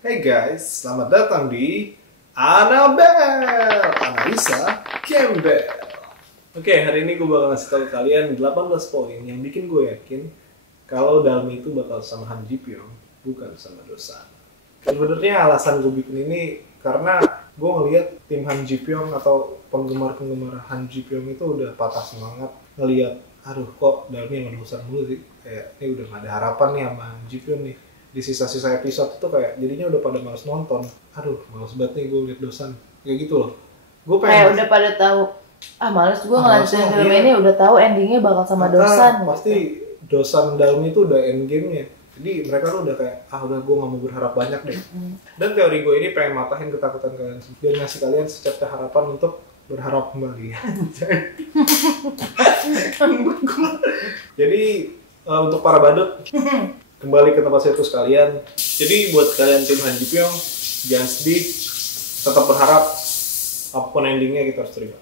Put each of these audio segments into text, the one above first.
Hey guys, selamat datang di Annabelle Analisa Campbell. Oke, hari ini gue bakal ngasih tahu kalian 18 poin yang bikin gue yakin kalau Dalmi itu bakal sama Han Ji Pyong, bukan sama Dosan. Sebenarnya alasan gue bikin ini karena gue ngeliat tim Han Ji Pyong atau penggemar-penggemar Han Ji Pyong itu udah patah semangat ngeliat, aduh kok Dalmi sama Dosan mulu sih, kayak ini udah gak ada harapan nih sama Han Ji Pyong nih. Di sisa-sisa episode itu kayak jadinya udah pada males nonton. Aduh, males banget nih gue liat Dosan. Kayak gitu loh. Gue pengen kayak udah pada tahu. Males gue ngelanjutin film ini, udah tahu endingnya bakal sama Dosan. Pasti gitu. Dosan Dalmi itu udah endgame-nya. Jadi mereka tuh udah kayak, udah gue gak mau berharap banyak deh. Dan teori gue ini pengen matahin ketakutan kalian. Biar ngasih kalian secerca harapan untuk berharap kembali. Jadi untuk para badut, kembali ke tempat situs kalian. Jadi buat kalian tim Han Ji Pyong, jangan sedih, tetap berharap apapun endingnya kita harus terima.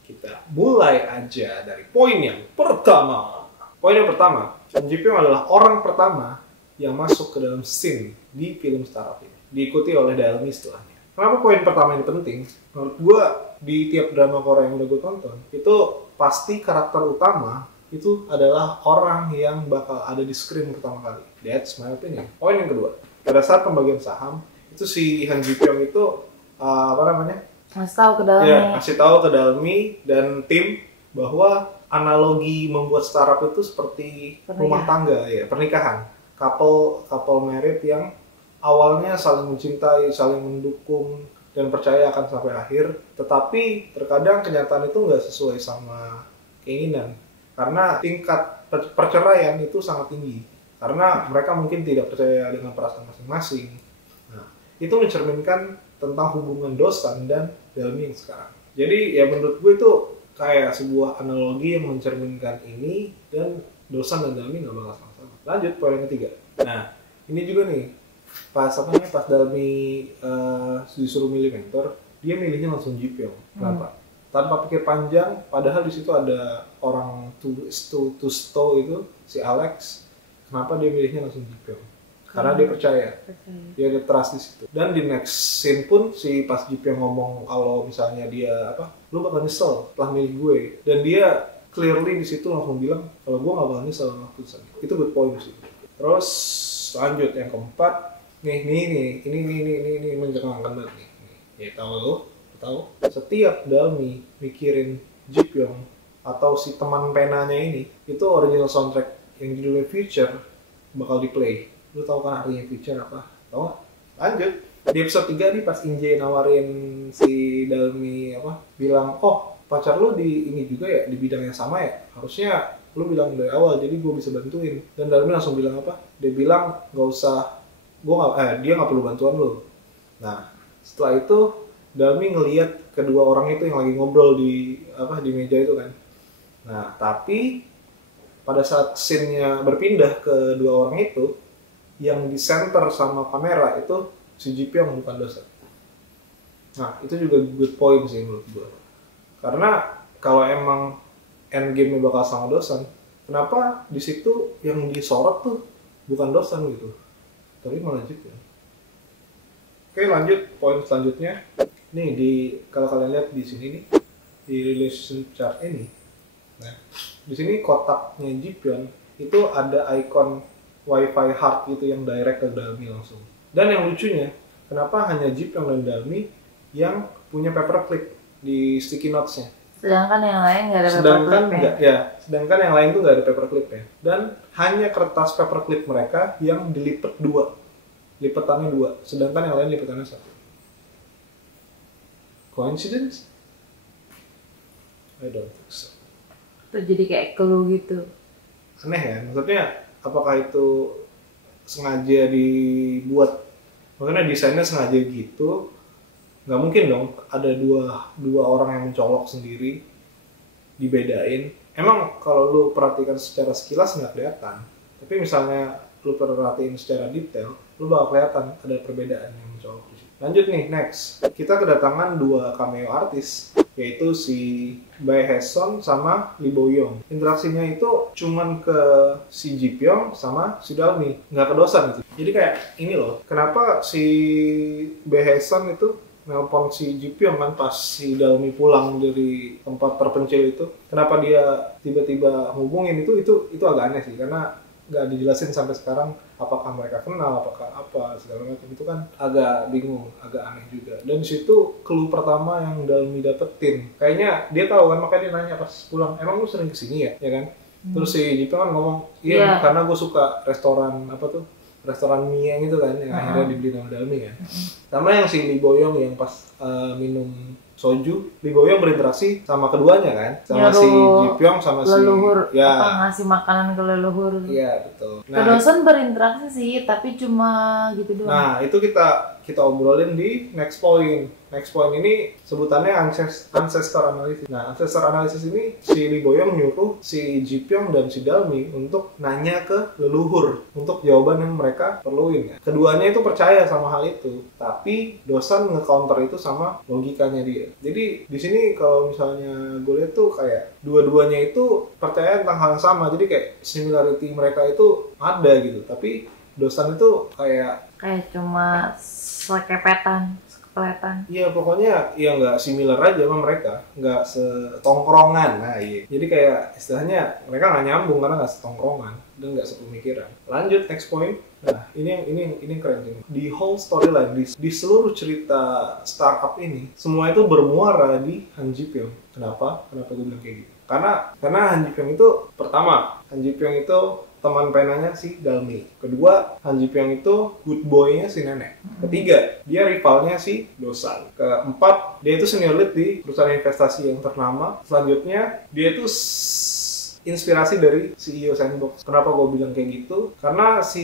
Kita mulai aja dari poin yang pertama. Poin yang pertama, Han Ji Pyong adalah orang pertama yang masuk ke dalam scene di film startup ini, diikuti oleh Dalmi setelahnya. Kenapa poin pertama ini penting? Menurut gue, di tiap drama Korea yang udah gue tonton, itu pasti karakter utama itu adalah orang yang bakal ada di screen pertama kali. That's my opinion. Poin yang kedua, pada saat pembagian saham, itu si Han Ji Pyong itu ngasih tahu ke Dalmi. Ya, ngasih tahu ke Dalmi dan tim bahwa analogi membuat startup itu seperti rumah tangga, ya, pernikahan. Couple married yang awalnya saling mencintai, saling mendukung, dan percaya akan sampai akhir. Tetapi terkadang kenyataan itu nggak sesuai sama keinginan. Karena tingkat perceraian itu sangat tinggi. Karena mereka mungkin tidak percaya dengan perasaan masing-masing. Nah, itu mencerminkan tentang hubungan Dosan dan Dalmi yang sekarang. Jadi ya menurut gue itu kayak sebuah analogi yang mencerminkan ini, dan Dosan dan Dalmi nggak bakal sama-sama. Lanjut poin yang ketiga. Nah, ini juga nih, pas Dalmi disuruh milih mentor, dia milihnya langsung Ji Pyong. Kenapa? Tanpa pikir panjang, padahal di situ ada orang Tusto itu, si Alex. Kenapa dia milihnya langsung Ji Pyong? Karena dia percaya. Dia ada trust di situ. Dan di next scene pun si pas Ji Pyong ngomong kalau misalnya dia lu bakal nyesel setelah milih gue. Dan dia clearly di situ langsung bilang kalau gue gak bakal nyesel sama keputusan. Itu good point sih. Terus lanjut yang keempat, ini mencengangkan banget nih. Ya tahu setiap Dalmi mikirin Ji Pyong atau si teman penanya ini, itu original soundtrack yang judulnya Future bakal di play. Lu tahu kan artinya Future apa? Tahu nggak? Lanjut di episode 3 nih, pas Inje nawarin si Dalmi bilang, oh pacar lu di ini juga ya, di bidang yang sama ya, harusnya lu bilang dari awal jadi gue bisa bantuin. Dan Dalmi langsung bilang apa? Dia bilang nggak usah, dia nggak perlu bantuan lu. Nah setelah itu Dalmi ngelihat kedua orang itu yang lagi ngobrol di meja itu kan. Nah, tapi pada saat scene-nya berpindah ke dua orang itu, yang di center sama kamera itu si Ji Pyong, bukan Dosan. Nah, itu juga good point sih menurut gue. Karena kalau emang endgame-nya bakal sama Dosan, kenapa di situ yang disorot tuh bukan Dosan gitu, tapi malah Ji Pyong. Oke, lanjut poin selanjutnya. Nih kalau kalian lihat di sini nih, di relationship chart ini. Nah, di sini kotaknya Ji Pyong itu ada icon Wi-Fi heart gitu yang direct ke Dalmi langsung. Dan yang lucunya, kenapa hanya Ji Pyong dan Dalmi yang punya paperclip di sticky notes-nya? Sedangkan yang lain nggak ada paperclip ya? Sedangkan yang lain tuh nggak ada paperclip ya. Dan hanya kertas paperclip mereka yang dilipat dua. Lipatannya dua, sedangkan yang lain lipatannya satu. Coincidence? I don't think so. Itu jadi kayak clue gitu. Aneh ya, maksudnya apakah itu sengaja dibuat? Maksudnya desainnya sengaja gitu? Nggak mungkin dong ada dua orang yang mencolok sendiri, dibedain. Emang kalau lu perhatikan secara sekilas nggak kelihatan, tapi misalnya lu perhatiin secara detail, lu bakal kelihatan ada perbedaan yang mencolok di situ. Lanjut nih, next. Kita kedatangan dua cameo artis yaitu si Bae Hae-sun sama Lee Bo-young. Interaksinya itu cuman ke si Ji Pyong sama si Dalmi, nggak ke Dosan gitu. Jadi kayak ini loh, kenapa si Bae Hae-sun itu nelpon si Ji Pyong kan pas si Dalmi pulang dari tempat terpencil itu, kenapa dia tiba-tiba hubungin itu agak aneh sih, karena nggak dijelasin sampai sekarang apakah mereka kenal, apakah apa segala macam. Itu kan agak bingung, agak aneh juga. Dan di situ clue pertama yang Dalmi dapetin, kayaknya dia tahu kan, makanya dia nanya pas pulang, emang lu sering kesini ya kan? Terus si Ji Pyong kan ngomong, iya karena gue suka restoran apa tuh, restoran mie yang itu kan, yang akhirnya dibeli sama Dalmi kan. Sama yang si Lee Bo-young yang pas minum soju, Lee Bo-young berinteraksi sama keduanya kan, sama si Ji Pyong sama leluhur, si ngasih makanan ke leluhur. Iya betul. Nah, ke Dosan berinteraksi sih, tapi cuma gitu doang. Nah itu kita obrolin di next point. Next point ini sebutannya ancestor analysis. Nah, ancestor analysis ini si Lee Bo-young nyuruh si Ji Pyong dan si Dalmi untuk nanya ke leluhur untuk jawaban yang mereka perluin. Ya. Keduanya itu percaya sama hal itu, tapi Dosan nge-counter itu sama logikanya dia. Jadi di sini kalau misalnya gue lihat tuh kayak dua-duanya itu percaya tentang hal yang sama. Jadi kayak similarity mereka itu ada gitu, tapi Dosan itu kayak cuma sekeletan. Iya pokoknya ya nggak similar aja sama mereka, nggak setongkrongan. Nah iya. Jadi kayak istilahnya mereka nggak nyambung karena nggak setongkrongan dan nggak sepemikiran. Lanjut next point. Nah ini keren ini. Di whole storyline di seluruh cerita startup ini semua itu bermuara di Han Ji Pyong. Kenapa gue bilang kayak gitu? Karena Han Ji Pyong itu pertama, Han Ji Pyong itu teman penanya si Dalmi. Kedua, Han Ji Pyong itu good boy-nya si nenek. Ketiga, dia rivalnya si Dosan. Keempat, dia itu senior lead di perusahaan investasi yang ternama. Selanjutnya, dia itu inspirasi dari CEO Sandbox. Kenapa gue bilang kayak gitu? Karena si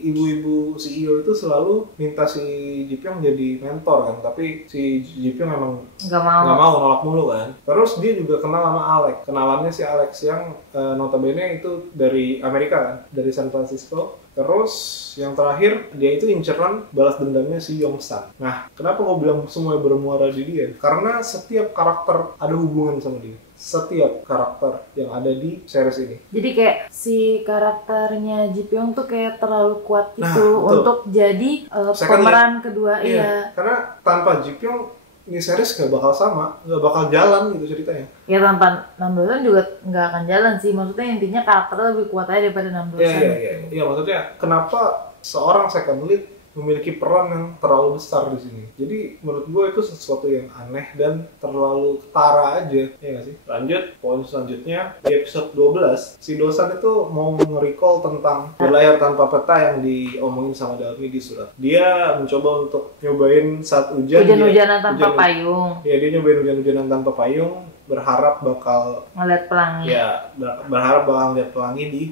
ibu-ibu CEO itu selalu minta si Ji Pyong jadi mentor kan, tapi si Ji Pyong emang nggak mau, nolak mulu kan. Terus dia juga kenal sama Alex. Kenalannya si Alex yang notabene itu dari Amerika kan, dari San Francisco. Terus yang terakhir dia itu inceran balas dendamnya si Yong-san. Nah, kenapa gue bilang semua bermuara di dia? Karena setiap karakter ada hubungan sama dia. Setiap karakter yang ada di series ini. Jadi kayak si karakternya Ji Pyong tuh kayak terlalu kuat gitu untuk jadi pemeran kedua. Iya. Karena tanpa Ji Pyong ini series gak bakal sama, gak bakal jalan gitu ceritanya. Ya tanpa Nam Do-san juga gak akan jalan sih. Maksudnya intinya karakternya lebih kuat aja daripada Nam Do-san. Iya, maksudnya kenapa seorang second lead memiliki peran yang terlalu besar di sini. Jadi menurut gue itu sesuatu yang aneh dan terlalu ketara aja, ya nggak sih? Lanjut, poin selanjutnya di episode 12, si Dosan itu mau nge-recall tentang berlayar tanpa peta yang diomongin sama Dalmi di surat. Dia mencoba untuk nyobain saat hujan-hujanan tanpa payung. Iya, dia nyobain hujan-hujanan tanpa payung, berharap bakal ngeliat pelangi. Ya, berharap bakal ngeliat pelangi di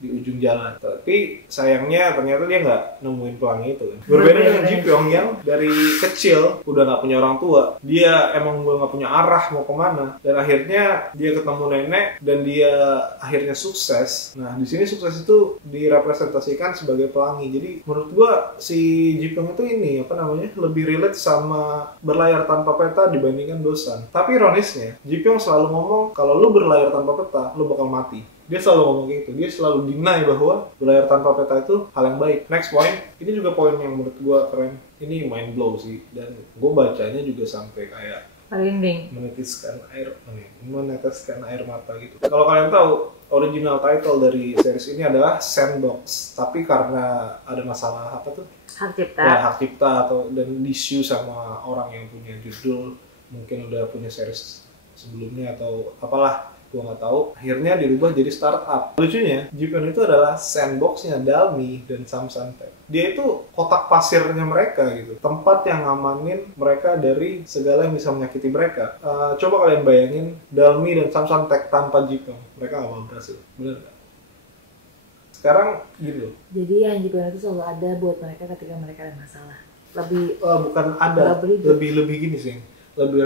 ujung jalan. Tapi sayangnya ternyata dia nggak nemuin pelangi itu kan. Berbeda dengan Ji Pyong yang dari kecil udah nggak punya orang tua. Dia emang nggak punya arah mau kemana. Dan akhirnya dia ketemu nenek dan dia akhirnya sukses. Nah, di sini sukses itu direpresentasikan sebagai pelangi. Jadi menurut gua si Ji Pyong itu ini lebih relate sama berlayar tanpa peta dibandingkan Dosan. Tapi ironisnya Ji Pyong selalu ngomong kalau lu berlayar tanpa peta, lu bakal mati. Dia selalu ngomong gitu. Dia selalu deny bahwa berlayar tanpa peta itu hal yang baik. Next point, ini juga poin yang menurut gue keren. Ini mind blow sih. Dan gue bacanya juga sampai kayak merinding, meneteskan air mata gitu. Kalau kalian tahu, original title dari series ini adalah Sandbox. Tapi karena ada masalah apa tuh? Hak cipta. Ya, hak cipta dan isu sama orang yang punya judul, mungkin udah punya series sebelumnya atau apalah, gua nggak tahu. Akhirnya dirubah jadi startup. Lucunya, Ji Pyong itu adalah sandboxnya Dalmi dan Samsan Tech. Dia itu kotak pasirnya mereka gitu, tempat yang ngamanin mereka dari segala yang bisa menyakiti mereka. Coba kalian bayangin Dalmi dan Samsan Tech tanpa Ji Pyong, mereka nggak bakal berhasil, bener nggak? Sekarang gitu. Jadi yang Ji Pyong itu selalu ada buat mereka ketika mereka ada masalah. Bukan ada, lebih gini sih. Lebih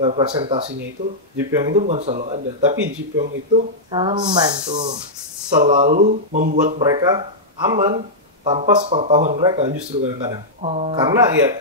representasinya itu Ji Pyong itu bukan selalu ada, tapi Ji Pyong itu selalu membantu, selalu membuat mereka aman tanpa sepengetahuan mereka justru kadang-kadang. Karena ya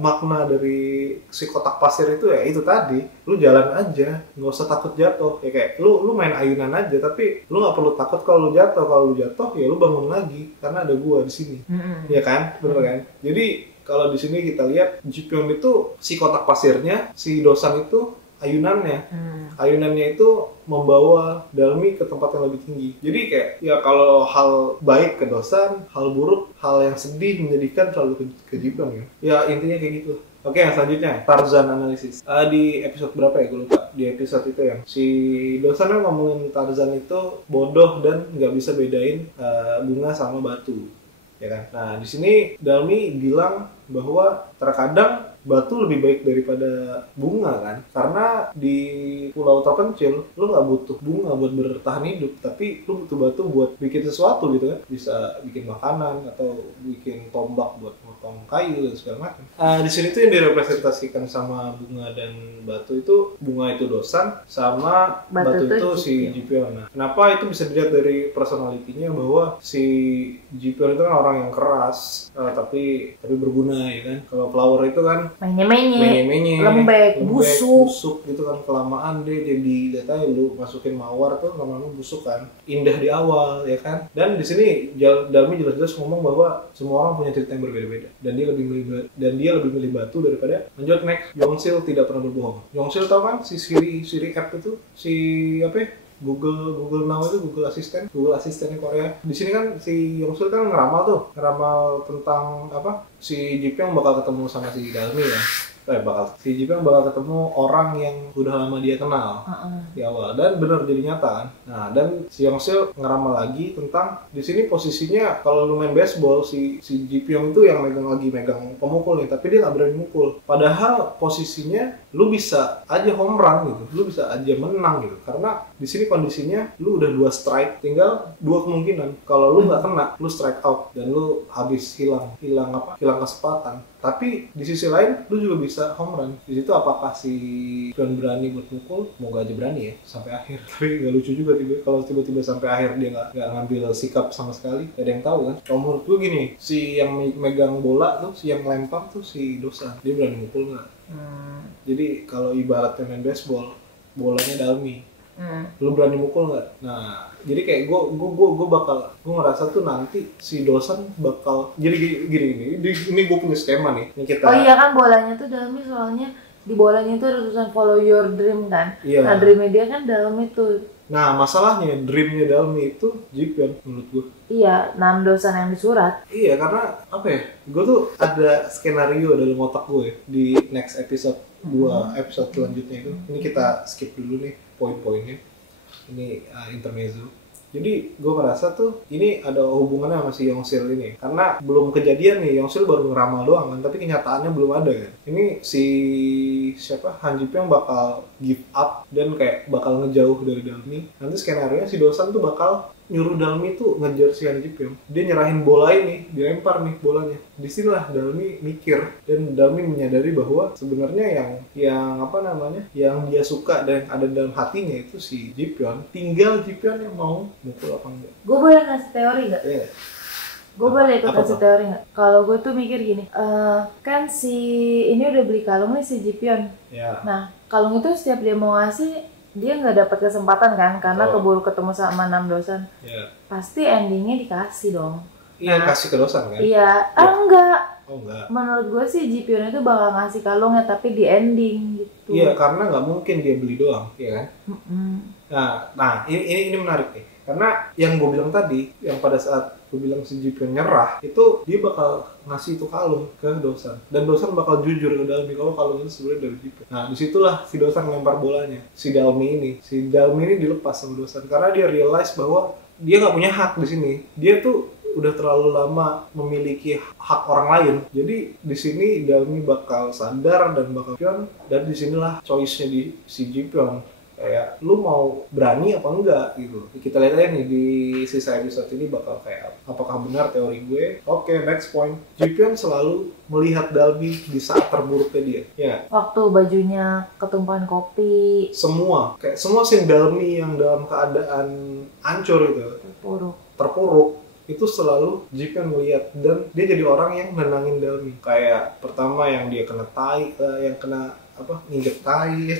makna dari si kotak pasir itu ya itu tadi, lu jalan aja, nggak usah takut jatuh. Ya kayak lu main ayunan aja, tapi lu nggak perlu takut kalau lu jatuh. Kalau lu jatuh ya lu bangun lagi karena ada gua di sini. Ya kan, bener kan? Jadi kalau di sini kita lihat Ji-Pyong itu si kotak pasirnya, si Dosan itu ayunannya. Ayunannya itu membawa Dalmi ke tempat yang lebih tinggi. Jadi kayak ya kalau hal baik ke Dosan, hal buruk, hal yang sedih menyedihkan selalu ke Ji-Pyong ya. Ya intinya kayak gitu. Oke, yang selanjutnya Tarzan analisis. Di episode berapa ya gue lupa. Di episode itu yang si Dosan kan ngomongin Tarzan itu bodoh dan nggak bisa bedain bunga sama batu. Ya kan? Nah, di sini Dalmi bilang bahwa terkadang batu lebih baik daripada bunga kan, karena di pulau terpencil lu nggak butuh bunga buat bertahan hidup, tapi lu butuh batu buat bikin sesuatu gitu kan, bisa bikin makanan atau bikin tombak buat motong kayu dan segala macam. Di sini tuh yang direpresentasikan sama bunga dan batu itu, bunga itu Dosan sama batu itu si Ji-Pyong. Nah, kenapa itu bisa dilihat dari personalitinya bahwa si Ji-Pyong itu kan orang yang keras tapi berguna ya kan. Kalau Flower itu kan menye-menye, lembek, busuk gitu kan, kelamaan dia jadi lihat aja lu masukin mawar tuh lama-lama busuk kan, indah di awal ya kan. Dan di sini Dalmi jelas-jelas ngomong bahwa semua orang punya cerita yang berbeda-beda dan dia lebih milih batu daripada. Lanjut next, Yongsil tidak pernah berbohong. Yongsil tau kan si Siri app itu, si apa ya? Google Now itu Google Asistennya Korea. Di sini kan si Yongsil kan ngeramal tentang apa? Si Ji-Pyong bakal ketemu sama si Dalmi ya. Si Ji-Pyong bakal ketemu orang yang udah lama dia kenal di awal, dan benar jadi nyata kan. Nah, dan si Yongsil ngeramal lagi tentang di sini posisinya kalau lu main baseball si Ji-Pyong itu yang megang pemukul nih, tapi dia nggak berani mukul. Padahal posisinya lu bisa aja home run gitu, lu bisa aja menang gitu, karena di sini kondisinya lu udah 2 strike, tinggal 2 kemungkinan. Kalau lu nggak kena, lu strike out dan lu habis hilang kesempatan. Tapi di sisi lain lu juga bisa home run. Di situ apakah si Pion berani buat mukul? Moga aja berani ya sampai akhir. Tapi nggak lucu juga kalau tiba-tiba sampai akhir dia nggak ngambil sikap sama sekali. Gak ada yang tahu kan. Kalau menurut gue gini, si yang megang bola tuh, si yang lempar tuh si Dosan, dia berani mukul nggak? Jadi kalau ibaratnya main baseball, bolanya Dalmi, lu berani mukul nggak? Nah, jadi kayak gue ngerasa tuh nanti si Dosan bakal jadi gini. Ini gue punya skema nih. Ini kita. Oh iya kan, bolanya tuh Dalmi, soalnya di bolanya itu ada tulisan follow your dream kan. Iya. Nah, dreamnya dia kan Dalmi tuh. Nah, masalahnya dreamnya Dalmi itu Ji-Pyong menurut gue. Iya, 6 Dosan yang disurat. Iya, karena apa ya? Gue tuh ada skenario dalam otak gue di next episode 2 episode selanjutnya itu. Ini kita skip dulu nih poin-poinnya. Ini intermezzo. Jadi gue merasa tuh ini ada hubungannya sama si Yongsil ini, karena belum kejadian nih, Yongsil baru ngeramal doang kan, tapi kenyataannya belum ada kan. Ini si Han Ji-Pyong bakal give up dan kayak bakal ngejauh dari Dalmi. Nanti skenario si Dosan tuh bakal nyuruh Dalmi tuh ngejar si Han Ji-Pyong. Dia nyerahin bola ini, dilempar nih bolanya. Disinilah Dalmi mikir, dan Dalmi menyadari bahwa sebenarnya yang dia suka dan ada dalam hatinya itu si Ji-Pyong. Tinggal Ji-Pyong yang mau mukul apa enggak. Gue boleh ngasih teori nggak? Iya. Gue boleh ikut kasih teori nggak? Kalau gue tuh mikir gini, kan si ini udah beli kalung nih si Ji-Pyong. Ya. Nah, kalung itu setiap dia mau ngasih, dia nggak dapat kesempatan kan, karena keburu ketemu sama 6 Dosan. Ya. Pasti endingnya dikasih dong. Iya, kasih ke Dosan kan? Iya, enggak. Oh enggak. Menurut gue sih Ji-Pyong itu bakal ngasih kalungnya, tapi di ending gitu. Iya, karena nggak mungkin dia beli doang, iya kan? Nah, ini menarik nih. Karena yang gue bilang tadi, yang pada saat gue bilang si Ji-Pyong nyerah, itu dia bakal ngasih itu kalung ke Dosan, dan Dosan bakal jujur ke Dalmi kalau kalung itu sebenarnya dari Ji-Pyong. Nah, disitulah si Dosan ngelempar bolanya. Si Dalmi ini dilepas sama Dosan karena dia realize bahwa dia nggak punya hak di sini. Dia tuh udah terlalu lama memiliki hak orang lain. Jadi di sini Dalmi bakal sadar dan bakal Pyong, dan disinilah choice-nya di si Ji-Pyong. Kayak lu mau berani apa enggak gitu. Kita lihat aja nih di sisa episode ini bakal kayak apakah benar teori gue. Oke, next point. Ji-Pyong selalu melihat Dalmi di saat terburuknya dia. Ya. Waktu bajunya ketumpahan kopi. Semua scene Dalmi yang dalam keadaan hancur itu. Terpuruk. itu selalu Ji-pyong ngeliat, dan dia jadi orang yang nenangin Dalmi. Kayak pertama yang dia kena tai, yang kena apa, nginjek tai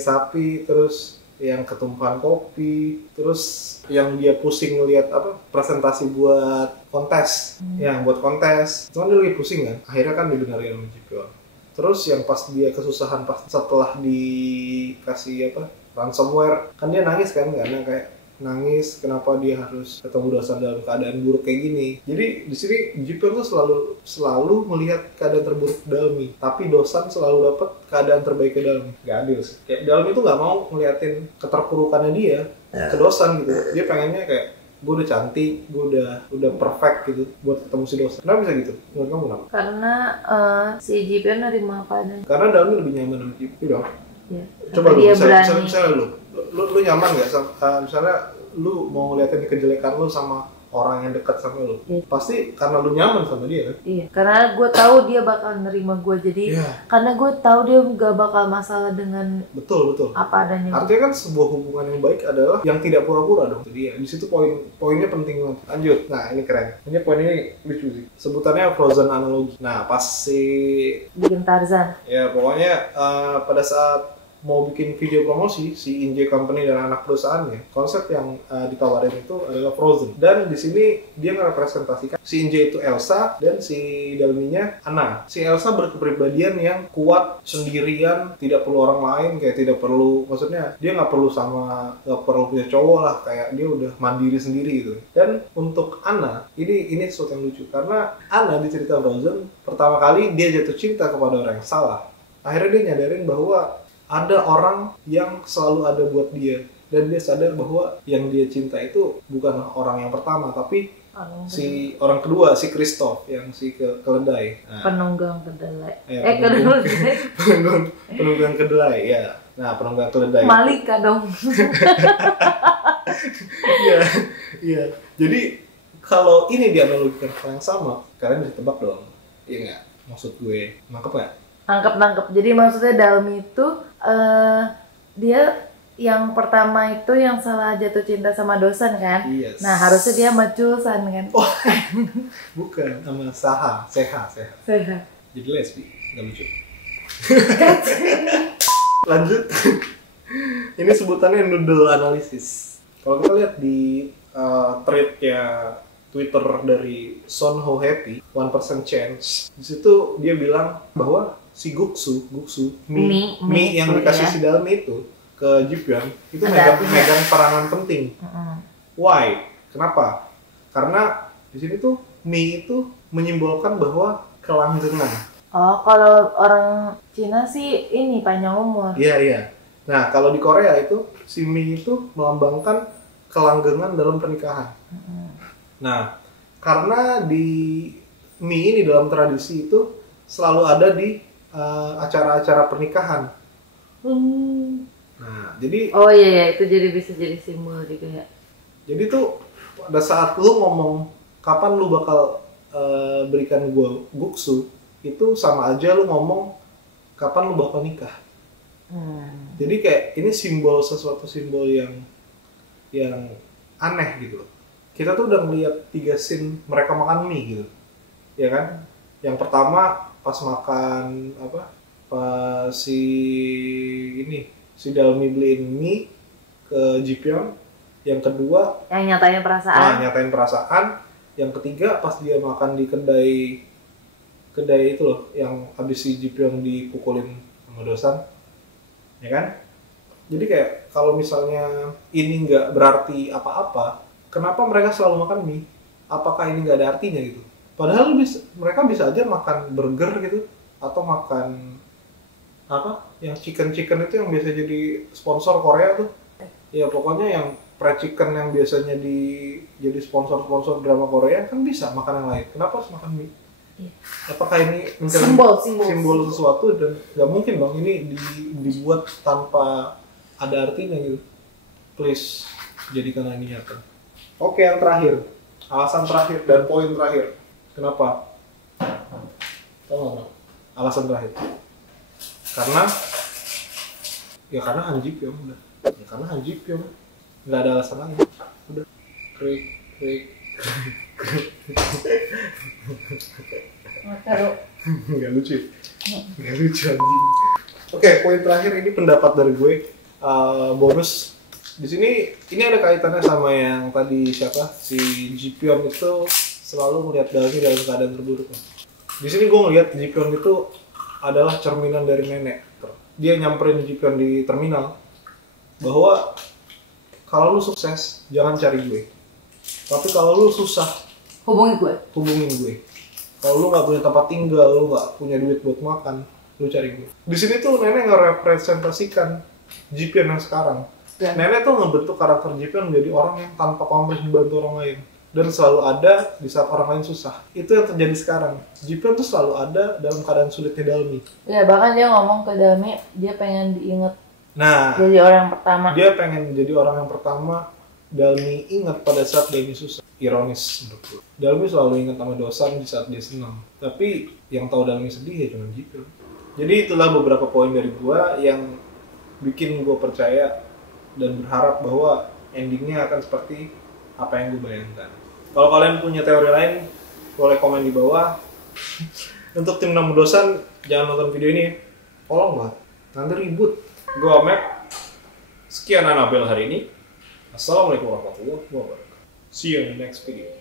sapi, terus yang ketumpahan kopi, terus yang dia pusing ngeliat apa, presentasi buat kontes, yang buat kontes, cuman dia lagi pusing kan, akhirnya kan dibenerin sama Ji-pyong. Terus yang pas dia kesusahan pas setelah dikasih apa, ransomware, kan dia nangis kan, karena kayak nangis kenapa dia harus ketemu Dosan dalam keadaan buruk kayak gini. Jadi di sini Ji-pyong tuh selalu melihat keadaan terburuk Dalmi, tapi Dosan selalu dapat keadaan terbaiknya Dalmi. Gak adil sih. Kayak Dalmi tuh nggak mau ngeliatin keterpurukannya dia ke Dosan gitu. Dia pengennya kayak, gue udah cantik, gue udah perfect gitu buat ketemu si Dosan. Kenapa bisa gitu? Menurut kamu kenapa? Karena si Ji-pyong nerima apa adanya. Karena Dalmi lebih nyaman sama Ji-pyong dong. Ya. Coba lu, misalnya lu nyaman nggak misalnya lu mau ngeliatin kejelekan lu sama orang yang dekat sama lu, pasti karena lu nyaman sama dia kan? Iya, karena gue tahu dia bakal nerima gue, jadi karena gue tahu dia gak bakal masalah dengan betul apa adanya. Artinya kan sebuah hubungan yang baik adalah yang tidak pura-pura dong. Jadi di situ poinnya penting banget. Lanjut, nah ini keren. Ini poin ini lucu sih. Sebutannya frozen analogi. Nah pas si bikin Tarzan. Ya pokoknya pada saat mau bikin video promosi si Inje Company dan anak perusahaannya, konsep yang ditawarin itu adalah Frozen. Dan di sini dia merepresentasikan si Inje itu Elsa dan si Dalminya Anna. Si Elsa berkepribadian yang kuat sendirian, tidak perlu orang lain, kayak tidak perlu, maksudnya dia nggak perlu punya cowok lah, kayak dia udah mandiri sendiri gitu. Dan untuk Anna ini sesuatu yang lucu, karena Anna di cerita Frozen pertama kali dia jatuh cinta kepada orang yang salah. Akhirnya dia nyadarin bahwa ada orang yang selalu ada buat dia, dan dia sadar bahwa yang dia cinta itu bukan orang yang pertama, tapi si orang kedua, si Kristoff, yang si keledai. Nah, penunggang kedelai. Penunggang kedelai ya. Nah, penunggang keledai. Malika dong. Iya. Jadi kalau ini dianalogikan hal yang sama, kalian bisa tebak dong. Iya nggak? Maksud gue, nangkep nggak? Nangkep. Jadi maksudnya Dalmi itu dia yang pertama itu yang salah jatuh cinta sama Dosan kan? Yes. Nah harusnya dia sama Chulsan kan? Oh, bukan, sama Seha. Jadi lesbi, nggak lucu. Lanjut. Ini sebutannya noodle analysis. Kalau kita lihat di thread-nya Twitter dari Son Ho Happy, 1% Chance, di situ dia bilang bahwa si Guksu, Mi yang dikasih si Dalmi itu ke Ji-pyong itu megang peranan penting. Why? Kenapa? Karena di sini tuh Mi itu menyimbolkan bahwa kelanggengan. Oh, kalau orang Cina sih ini panjang umur. Iya. Nah, kalau di Korea itu si Mi itu melambangkan kelanggengan dalam pernikahan. Nah, karena di Mi ini dalam tradisi itu selalu ada di acara-acara pernikahan. Nah, jadi itu jadi bisa jadi simbol juga ya. Jadi tuh pada saat lu ngomong kapan lu bakal berikan gua guksu, itu sama aja lu ngomong kapan lu bakal nikah. Jadi kayak ini sesuatu simbol yang aneh gitu. Kita tuh udah ngeliat 3 scene mereka makan mie gitu, ya kan? Yang pertama pas makan pas si Dalmi beliin mie ke Ji-pyong. Yang kedua yang nyatain perasaan. Yang ketiga pas dia makan di kedai itu loh, yang habis si Ji-pyong dipukulin sama Dosan, ya kan? Jadi kayak kalau misalnya ini nggak berarti apa-apa, kenapa mereka selalu makan mie? Apakah ini nggak ada artinya gitu? Padahal mereka bisa aja makan burger gitu, atau makan yang chicken itu yang biasa jadi sponsor Korea tuh. Ya pokoknya yang fried chicken yang biasanya jadi sponsor drama Korea kan bisa makan yang lain. Kenapa harus makan mie? Apakah ini simbol sesuatu, dan nggak mungkin dong ini dibuat tanpa ada artinya gitu. Please jadikan ini nyata. Oke, yang terakhir, alasan terakhir dan poin terakhir. Kenapa? Tahu nggak? Alasan terakhir. Karena Han Ji-pyong udah. Ya karena Han Ji-pyong. Nggak ada alasan lain. Udah. Krik. Nggak lucu. Nggak lucu anjing. Oke, poin terakhir ini pendapat dari gue. Bonus. Di sini ini ada kaitannya sama yang tadi siapa? Si Ji-Pyong itu selalu melihat Dalmi dalam keadaan terburuk. Di sini gue ngelihat Ji-Pyong itu adalah cerminan dari nenek. Dia nyamperin Ji-Pyong di terminal bahwa kalau lu sukses jangan cari gue, tapi kalau lu susah hubungin gue. Kalau lu nggak punya tempat tinggal, lu nggak punya duit buat makan, lu cari gue. Di sini tuh nenek ngerepresentasikan Ji-Pyong yang sekarang. Ya. Nenek tuh ngebentuk karakter Ji-Pyong menjadi orang yang tanpa pamrih membantu orang lain dan selalu ada di saat orang lain susah. Itu yang terjadi sekarang. Ji-Pyong tuh selalu ada dalam keadaan sulitnya Dalmi. Ya, bahkan dia ngomong ke Dalmi dia pengen diingat. Nah, jadi orang yang pertama. Dia pengen jadi orang yang pertama Dalmi ingat pada saat Dalmi susah. Ironis menurut gue. Dalmi selalu ingat sama Dosan di saat dia senang. Tapi yang tahu Dalmi sedih ya cuma Ji-Pyong. Jadi itulah beberapa poin dari gue yang bikin gue percaya dan berharap bahwa endingnya akan seperti apa yang gue bayangkan. Kalau kalian punya teori lain, boleh komen di bawah. Untuk tim Namu Dosan, jangan nonton video ini. Tolong lah, nanti ribut. Gue Mac. Sekian Anabel hari ini. Assalamualaikum warahmatullahi wabarakatuh. See you in the next video.